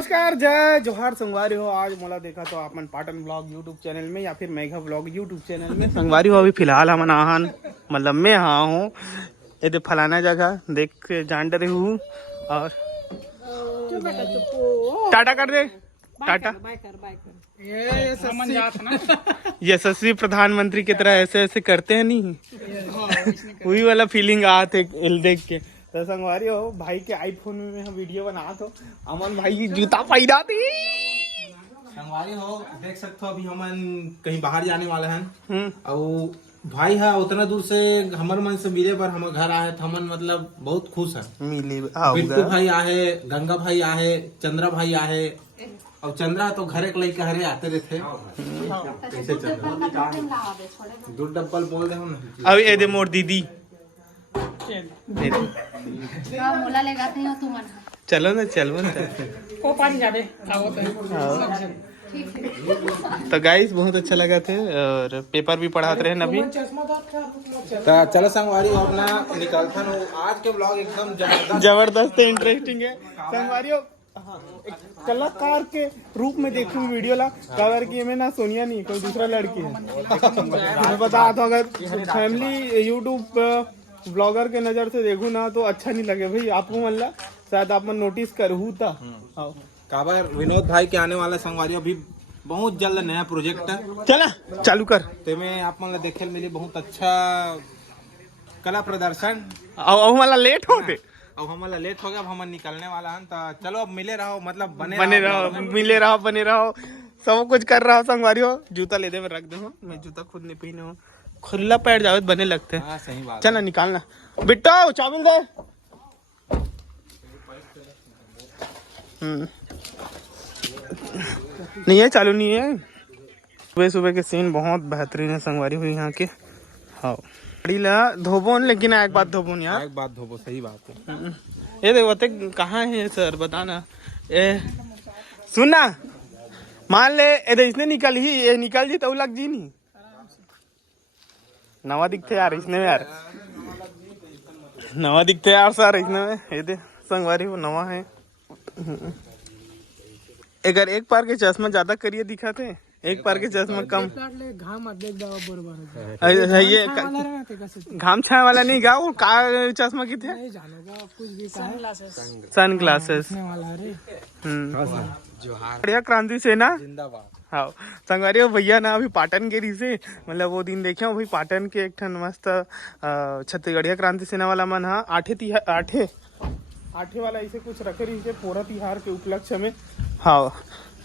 नमस्कार, जय जोहार संगवारी हो। आज मला देखा तो आपण पाटन ब्लॉग यूट्यूब चैनल में या फिर मेघा ब्लॉग यूट्यूब चैनल में संगवारी हो। अभी फिलहाल हम आहान मतलब मैं हाँ हूँ ये फलाना जगह देख के जान रही हूँ। और टाटा कर दे, टाटा। यशस्वी प्रधानमंत्री की तरह ऐसे ऐसे करते हैं नहीं, वही वाला फीलिंग आते देख के। तो संगवारी हो भाई के आईफोन में हम वीडियो बना तो अमन भाई की जूता पैदा थी। संगवारी हो देख सकते हो अभी हम कहीं बाहर जाने वाले हैं और भाई है उतना दूर से हमर मन से मिले पर हम घर आए तो हमन मतलब बहुत खुश है। मिली बिट्टू भाई आए, गंगा भाई आए, चंद्रा भाई आए और चंद्रा तो घर एक लड़का हरे आते रहते। कैसे दूर डब्बल बोल रहे हो ना। अब ये दे मोर दीदी चलो ना, चलो ना। तो गाइस बहुत अच्छा लगा थे और पेपर भी पढ़ाते रहे अभी। तो चलो संगवारी हो अपना निकलता हूँ। आज के ब्लॉग एकदम जबरदस्त इंटरेस्टिंग है संगवारी हो। एक कलाकार के रूप में देखूं वीडियो ला कवर की में ना सोनिया नहीं कोई दूसरा लड़की है। मैं बता तो अगर फैमिली यूट्यूब ब्लॉगर के नजर से देखूं ना तो अच्छा नहीं लगे भाई। आपको मतलब शायद आप नोटिस करूँ था काबर विनोद भाई के आने वाला संगवारी अभी बहुत जल्द नया प्रोजेक्ट है चला चालू कर ते में आप मतलब देखे मिली बहुत अच्छा कला प्रदर्शन और हमारा लेट हो गए। अब हमारा लेट हो गया, अब हम निकलने वाला है तो चलो अब मिले रहो मतलब बने रहो, मिले रहो, बने रहो, सब कुछ कर रहा हो संगवारी हो। जूता ले दे मैं रख दे, मैं जूता खुद नहीं पहने हूँ, खुला पैर जावे बने लगते हैं। सही बात। चल ना निकालना बिट्टो चावल दे। नहीं है, चालू नहीं है। सुबह सुबह के सीन बहुत बेहतरीन है संगवारी हुई यहाँ के। हाँ गाड़ी ला धोबोन, लेकिन एक बात धोबोन यार, एक बात धोबो, सही बात है। ये देख बते कहाँ है सर बताना। ए सुनना, मान ले इसने निकल ही ये निकल जी तो लग जी नहीं नवा दिखते यार इसने यार, नवा दिखते यार सर इसने में। ये दे संगवारी वो नवा है। अगर एक पार के चश्मा ज्यादा करिए दिखाते, एक पार के चश्मा कम। ये घाम छाया वाला नहीं गा, वो का चश्मा की थे सन ग्लासेस। बढ़िया क्रांति सेना जिंदाबाद। हाँ संगवारी भैया ना अभी पाटन के रही से मतलब वो दिन देखे भाई पाटन के एक ठन मस्त छत्तीसगढ़िया क्रांति सेना वाला मन हाँ आठे वाला ऐसे कुछ रखे रही से पूरा तिहार के उपलक्ष्य में। हाँ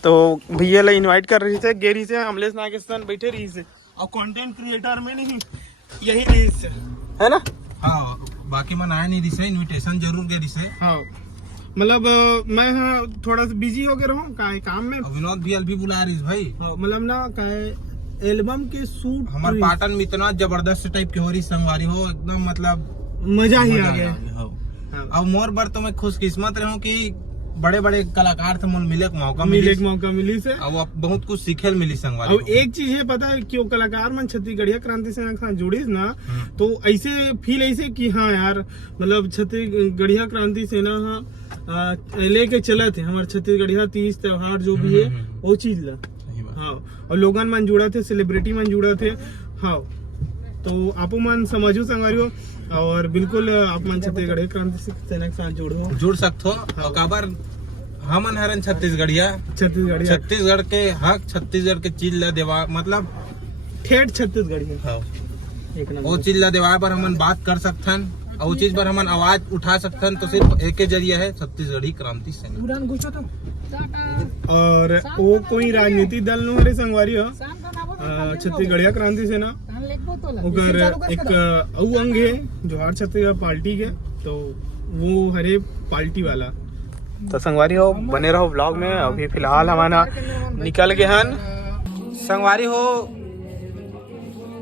तो भैया ला इनवाइट कर रही थे, गे रही से अमलेश नागेशन बैठे रही से और कंटेंट क्रिएटर में नहीं यही रही से है ना। हाँ बाकी मन आया नहीं दिसे, इनविटेशन जरूर दे दिसे। हाँ मतलब मैं हाँ थोड़ा सा बिजी हो गया रहूँ काम में। विनोद भी अभी बुला रही भाई, मतलब ना एल्बम के शूट हमारे पाटन में इतना जबरदस्त टाइप की हो रही संगवारी हो, एकदम मतलब मजा ही आ गया। अब मोर बार तो मैं खुशकिस्मत रहूं कि बड़े बड़े कलाकार से मिले मौका मिली से अब बहुत कुछ सीखे मिली संगवारी। अब एक चीज है पता है क्यों कलाकार मन छत्तीसगढ़िया क्रांति सेना के साथ जुड़ीस ना तो ऐसे फील ऐसे कि हाँ यार मतलब छत्तीसगढ़िया क्रांति सेना लेके चला थे हमारे छत्तीसगढ़िया तीज त्योहार जो भी है वो चीज ला। हाँ और लोगन मन जुड़ा थे, सेलिब्रिटी मन जुड़ा थे। हाँ तो आपो मन समझो संगवारी हो और बिल्कुल आप मन छत्तीसगढ़ क्रांति सेना के साथ जुड़ सकते हो। काबर हमन हरन छत्तीसगढ़ के हक छत्तीसगढ़ के चीज ला देवा मतलब ठेठ छत्तीसगढ़ी वो चीज ला देवा पर हमन बात कर सकथन और वो चीज पर हमन आवाज उठा सकथन तो सिर्फ एक ही जरिया है छत्तीसगढ़ी क्रांति सेना। और वो कोई राजनीतिक दल नो हरे संगवारी हो छत्तीसगढ़िया क्रांति सेना अगर एक अंग है जोहार छत्तीसगढ़ पार्टी के तो वो हरे पार्टी वाला। तो संगवारी हो बने रहो ब्लॉग में। अभी फिलहाल हमारा निकल गए हन संगवारी हो।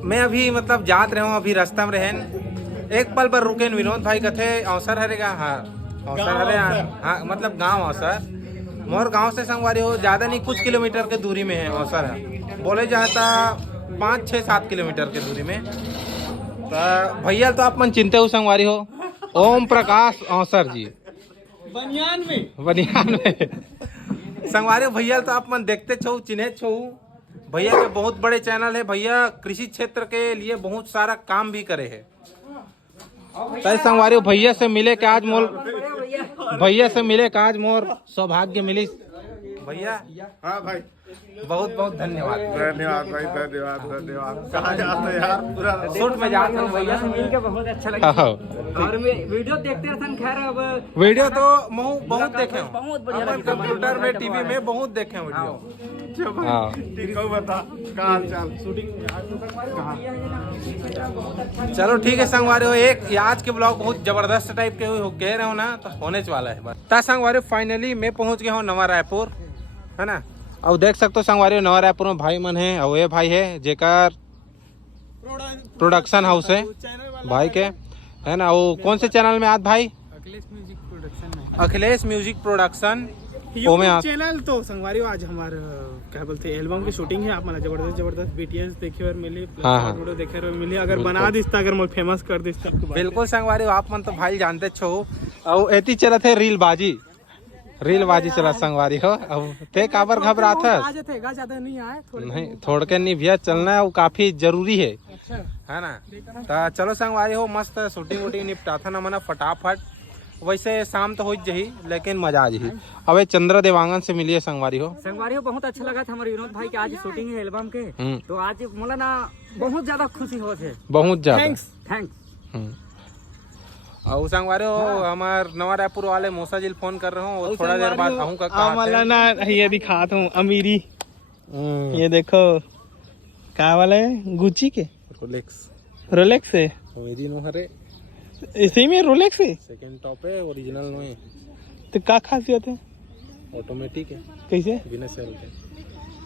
मैं अभी मतलब जात रहे हूँ, अभी रास्ता में रहन एक पल पर रुके विनोद भाई कथे अवसर हरेगा। हाँ अवसर हरे हाँ मतलब गाँव अवसर मोर गांव से संगवारी हो ज्यादा नहीं कुछ किलोमीटर के दूरी में है अवसर है, बोले जाता 5-6-7 किलोमीटर के दूरी में। तो भैया तो आप मन चिंते हो संगवारी हो ओम प्रकाश अवसर जी बनियान में संगवारी भैया तो आप मन देखते छो, चिन्हे छो। भैया के बहुत बड़े चैनल है। भैया कृषि क्षेत्र के लिए बहुत सारा काम भी करे है। तो संगवारी भैया से मिले के आज मोर सौभाग्य मिली। भैया हाँ भाई, बहुत बहुत धन्यवाद। धन्यवाद भाई, धन्यवाद धन्यवाद। कहाँ जाते हैं यार, पूरा शूट में जाते हैं भैया से मिलकर बहुत अच्छा लगा। और मैं वीडियो देखते रहते। खैर अब वीडियो तो बहुत देखे हूँ, बहुत बढ़िया अपन कंप्यूटर में, टीवी में बहुत देखे हैं वीडियो। हाँ ठीक है, बता कहाँ हाल चाल, शूटिंग चलो ठीक है संगवारी हो। एक आज के ब्लॉग बहुत जबरदस्त टाइप के कह रहे हो ना, तो होने वाला है बस। संगवारी फाइनली मैं पहुंच गया हूँ नवा रायपुर, है ना। अब देख सकते हो संगवारी नवा रायपुर में भाई मन है, और ये भाई है जेकर प्रोडक्शन हाउस है भाई के, है ना। वो कौन से चैनल में आज भाई? Akhilesh music production channel. तो संगवारी आज हमारे क्या बोलते हैं एल्बम की शूटिंग है। आप मला जबरदस्त बीटीएस देखे और मिली, वीडियो देखे और मिली। अगर बना दिस्ता, अगर मैं फेमस कर दिस्ता बिल्कुल संगवारी आप मन तो भाई जानते छो। और एती चला थे रील बाजी चला संगवारी हो। अब ते काबर घबरा था ज्यादा नहीं आए, नहीं थोड़ के नहीं भैया, चलना है वो काफी जरूरी है ना। तो चलो संगवारी हो, मस्त शूटिंग वूटिंग निपटा था ना मना फटाफट। वैसे शाम तो हो जही, लेकिन मजा आ जही। अब चंद्र देवांगन से मिलिए संगवारी हो। बहुत अच्छा लगा था हमारे विनोद भाई के आज शूटिंग है एल्बम के। तो आज मोला ना बहुत ज्यादा खुशी हो थे, बहुत ज्यादा थैंक्स। और संगवारी हो हमार नवा रायपुर वाले मौसा जी फोन कर रहे हो, थोड़ा देर बाद आऊंगा। मला ना ये दिखाता हूँ अमीरी, ये देखो क्या वाला है, गुची के रोलेक्स है। अमीरी नो हरे इसी में रोलेक्स है, सेकंड टॉप है, ओरिजिनल नो है। तो क्या खासियत है? ऑटोमेटिक है, कैसे? बिना सेल के।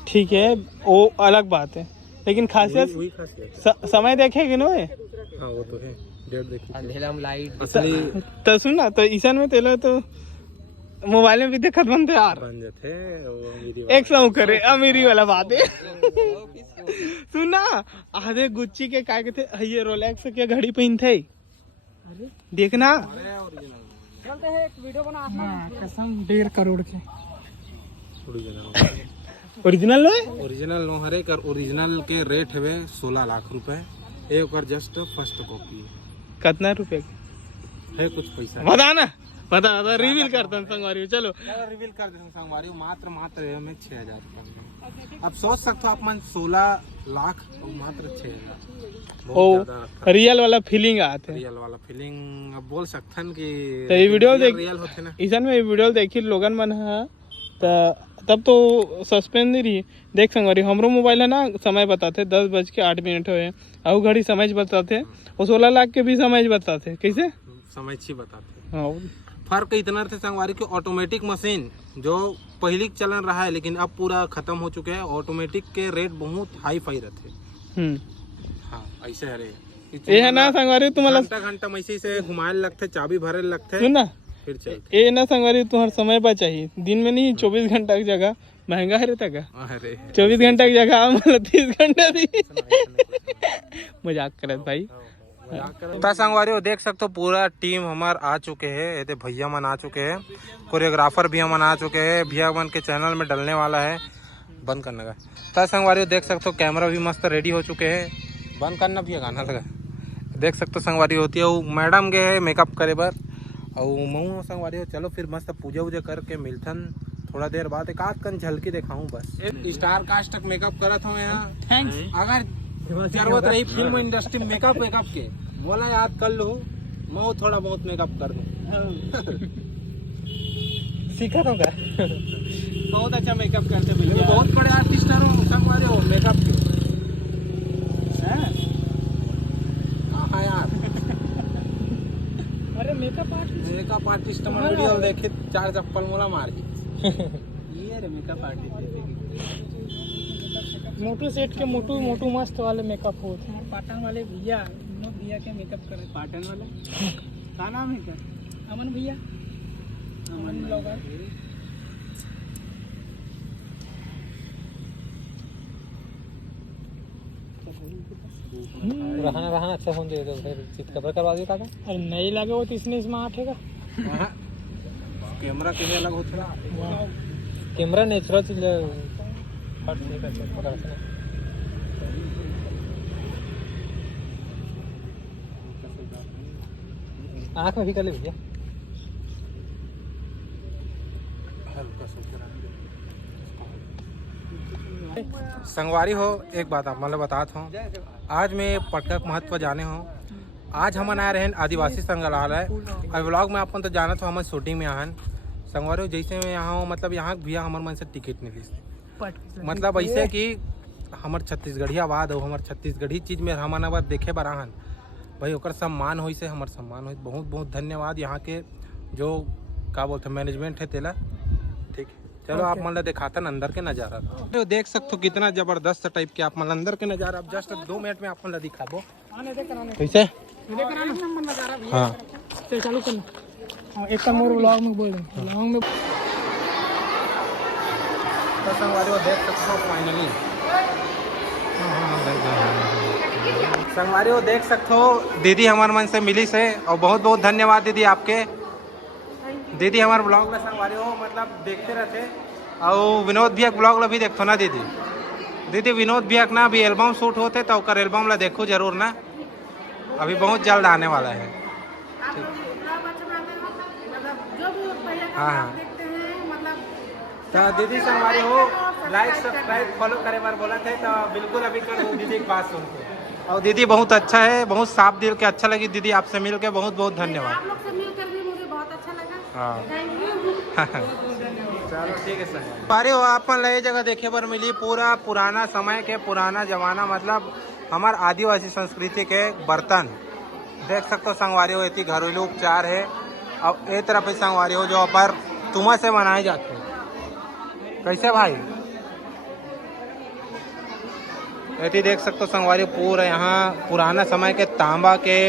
ठीक है, वो अलग बात है, लेकिन खासियत वही खासियत समय देखेगी ना। हाँ वो तो है, डेट देखी अंधेरा में लाइट असली तो सुनना, तो ईशान में तेलो तो मोबाइल में भी देखत बनते यार, बन जाते वो अमीरी एक सौ करे अमीरी वाला बात है। सुनना, आधे गुच्ची के क्या कहते, ये रोलेक्स के घड़ी पहनते देखना, चलते हैं एक वीडियो बना। कसम 1.5 करोड़ के ओरिजिनल ओरिजिनल है। ओरिजिनल नो हरे कर ओरिजिनल के रेट है 16 लाख रुपए, एक और जस्ट फर्स्ट कॉपी कितना रुपए है, कुछ पैसा बता रिवील करता संगवारी। चलो रिवील कर देते संगवारी, मात्र है में 6,000 रुपए। अब सोच सकते हो आप मन 16 लाख और मात्र 6,000। ओ रियल वाला फीलिंग आते हैं, रियल वाला फीलिंग अब बोल सकते हैं कि तो ये वीडियो देख रियल होते ना। ईशान में वीडियो देखी लोगन मन है, तब तो सस्पेंड नहीं रही। देख संगवारी हमरो मोबाइल है ना, समय बताते 10:08 हुए, और घड़ी समय बताते, और 16 लाख के भी समय बताते। कैसे समय अच्छी बताते। हाँ, फर्क इतना थे संगवारी की, ऑटोमेटिक मशीन जो पहले चलन रहा है लेकिन अब पूरा खत्म हो चुके हैं। ऑटोमेटिक के रेट बहुत हाई फाई रहते। हाँ ऐसे है रे, ये है ना संगवारी तुम्हारा घंटा मैसे से घुमाए लगते, चाबी भरे लगते, सुन ना, फिर चलते। ये ना संगवारी तुम्हारा समय पर चाहिए, दिन में नहीं 24 घंटा की जगह महंगा है रहता का। अरे 24 घंटा की जगह मतलब 30 घंटा दी। मजाक करत भाई। संगवारी हो देख सकते हो पूरा टीम हमार आ चुके हैं, ये भैया मन आ चुके हैं, कोरियोग्राफर भी हमन आ चुके हैं, भैया मन के चैनल में डलने वाला है। बंद करने का संगवारी हो देख सकते हो, कैमरा भी मस्त रेडी हो चुके हैं। बंद करना भी है, गाना लगा देख सकते हो संगवारी होती है। वो मैडम गए है मेकअप करे बर, और मऊ संगवारी हो। चलो फिर मस्त पूजा वूजा करके मिलथन थोड़ा देर बाद, एक आध कन झलकी दिखाऊं बस। स्टार कास्ट तक मेकअप करत हूँ यहाँ। थैंक्स। अगर जरूरत रही फिल्म इंडस्ट्री में मेकअप के, बोला याद कर लो, मैं थोड़ा बहुत मेकअप कर दूं। सीखा तो क्या? बहुत अच्छा मेकअप करते भैया, बहुत बड़े आर्टिस्ट हो संगवारी हो मेकअप के। हाँ यार, अरे मेकअप आर्टिस्ट मन वीडियो देखे 4 चप्पल मोला मार ये रे मेकअप आर्टिस्ट मोटू सेट के मोटू मस्त वाले मेकअप होते हैं। पाटन वाले भैया, विनोद भैया के मेकअप करे। पाटन वाला क्या नाम है क्या? अमन भैया, अमन ब्लॉगर। रहना अच्छा फोन दे दो, फिर सीट कवर करवा दियो काका। अरे नहीं लगे वो तो इसमें स्मार्ट है का। कैमरा कितने अलग होता है। कैमरा नेचुरल आँख में भी कर ले भैया। संगवारी हो, एक बात आप मतलब बताता हूँ, आज मैं पटका का महत्व जाने हूँ। आज हम आए रहे आदिवासी संग्रहालय और व्लॉग में अपन तो जाना था हम शूटिंग में आहन। संगवारी हो जैसे मैं यहाँ हूँ, मतलब यहाँ भैया हमारे मन से टिकट नहीं ली, मतलब ऐसे कि हमार छत्तीसगढ़िया वाद हो, हमार छत्तीसगढ़ी चीज़ में हमारा देखे बर आहन भाई, ओकर सम्मान हो से हमार सम्मान हो। बहुत बहुत धन्यवाद यहाँ के जो का बोलते मैनेजमेंट है तेला। ठीक है, चलो आप मतलब दिखाता ना अंदर के नज़ारा, तो देख सकते हो कितना जबरदस्त टाइप के आप मतलब अंदर के नज़ारा। अब जस्ट 2 मिनट में आप मतलब दिखाबो कैसे। हाँ चालू करना एक का मोर व्लॉग में बोल व्लॉग में तो संगवारी हो देख सकते हो फाइनली, संगवारी हो देख सकते हो दीदी हमारे मन से मिली से, और बहुत बहुत धन्यवाद दीदी आपके। दीदी हमारे ब्लॉग में संगवारी हो मतलब देखते रहते, और विनोद भैया ब्लॉग ला भी देखो ना दीदी। दीदी विनोद भैया ना भी एल्बम शूट होते तो ओकर एल्बम ला देखो जरूर ना, अभी बहुत जल्द आने वाला है। हाँ हाँ, तो दीदी संगवारी हो लाइक सब्सक्राइब फॉलो करे बार बोला थे तो बिल्कुल अभी कर वो दीदी की बात सुन के। और दीदी बहुत अच्छा है, बहुत साफ दिल के, अच्छा लगी दीदी आपसे मिल के, बहुत बहुत धन्यवाद। आप लोग से मिलकर भी मुझे बहुत अच्छा लगा। हाँ थैंक यू। चलो ठीक है सर। अरे वो अपन नई जगह देखे पर मिली, पूरा पुराना समय के पुराना जमाना, मतलब हमार आदिवासी संस्कृति के बर्तन देख सकते हो संगवारी हो। इतनी घरेलू उपचार है, और एक तरफ संगवारी हो जो पर तुमा से बनाए जाते हैं। कैसे भाई ऐसी देख सकते हो संगवारी पूरा यहाँ पुराना समय के तांबा के,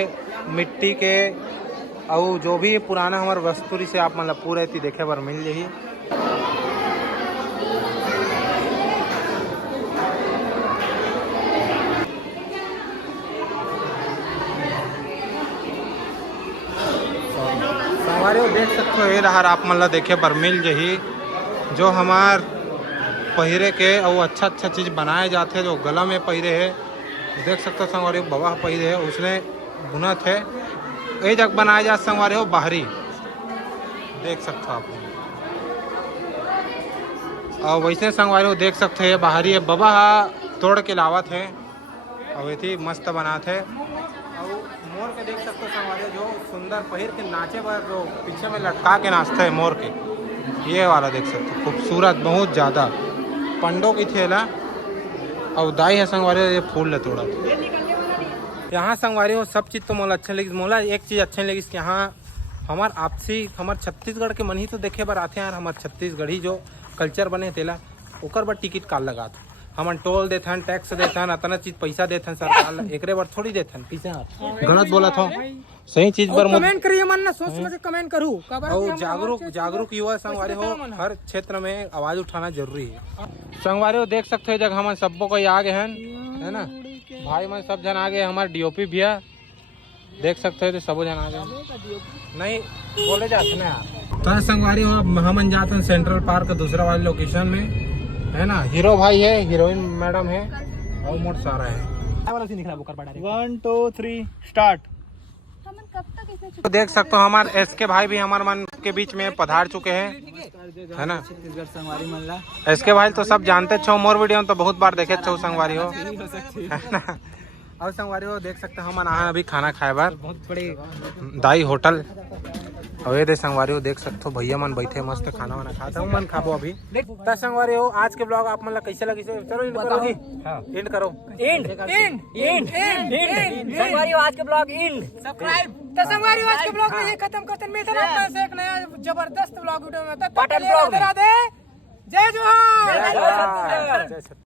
मिट्टी के, और जो भी पुराना हमारे वस्तु से आप मतलब पूरा ऐसी देखे पर मिल जाही। संगवारी हो देख सकते हो ये रहा आप मतलब देखे पर मिल जाही जो हमार पहिरे के और अच्छा अच्छा चीज़ बनाए जाते, जो गला में पहिरे है देख सकते हो संगवारी हो। बाबा पहिरे है उसने बुना थे, ये जग बनाया जा संगवारी हो बाहरी देख सकते हो आप। और वैसे संगवारी हो देख सकते हैं बाहरी है बाबा तोड़ के लावत है, और ये मस्त बनाते। और मोर के देख सकते हो संगवारी हो जो सुंदर पहिर के नाचे पर जो पीछे में लटका के नाचता है मोर के, ये वाला देख सकते हो खूबसूरत बहुत ज़्यादा पंडों की थेला। और दाई है संगवारी ये फूल ले तोड़ा। यहाँ संगवारी हो सब चीज़ तो मोला अच्छा लगी, मोला एक चीज़ अच्छा लगी कि यहाँ हमार आपसी हमार छत्तीसगढ़ के मन ही तो देखे बार आते हैं यार। हमार छत्तीसगढ़ी जो कल्चर बने तेला ओकर बर टिकट काल लगा दो, हमन टोल देथन, टैक्स देथन, अतना चीज पैसा देथन सरकार, एकरे बर थोड़ी देथन। किसे गलत बोला था, सही चीज पर कमेंट करिए, मन ना सोच समझ के कमेंट करूं। और जागरूक युवा संगवारी हो हर क्षेत्र में आवाज उठाना जरूरी है। संगवारी हो देख सकते हो जग हम सबको कोई आगे हैं है ना, भाई मन सब जन आगे, हमारे डीओपी भैया देख सकते हो तो सब जन आगे नहीं बोले जाते ना यार। तो संगवारी हो हम जाते हैं सेंट्रल पार्क दूसरा वाले लोकेशन में है ना। हीरो भाई है, हीरोइन मैडम है, और मोट सारा है। 1 2 3 स्टार्ट। तो देख सकते हो हमारे एसके भाई भी हमारे मन के बीच में पधार चुके हैं है ना। एसके भाई तो सब जानते छो, मोर वीडियो तो बहुत बार देखे छो संगवारी हो है ना। और संगवारी हो देख सकते हो हम अभी खाना खाए बार बहुत बड़े दाई होटल, और ये दे संगवारी हो देख सकते हो भैया मन बैठे मस्त खाना वाना खाता हूँ मन खाबो अभी। तो संगवारी हो आज के ब्लॉग आप मतलब कैसे लगी, चलो एंड करो जी। हाँ एंड करो, एंड संगवारी हो आज के ब्लॉग एंड सब्सक्राइब। तो संगवारी हो आज के ब्लॉग में ये खत्म करते हैं, मिलते हैं अपना से एक नया जबरदस्त ब्लॉग वीडियो में। तब तक के लिए राधे राधे, जय जोहार। जय जोहार।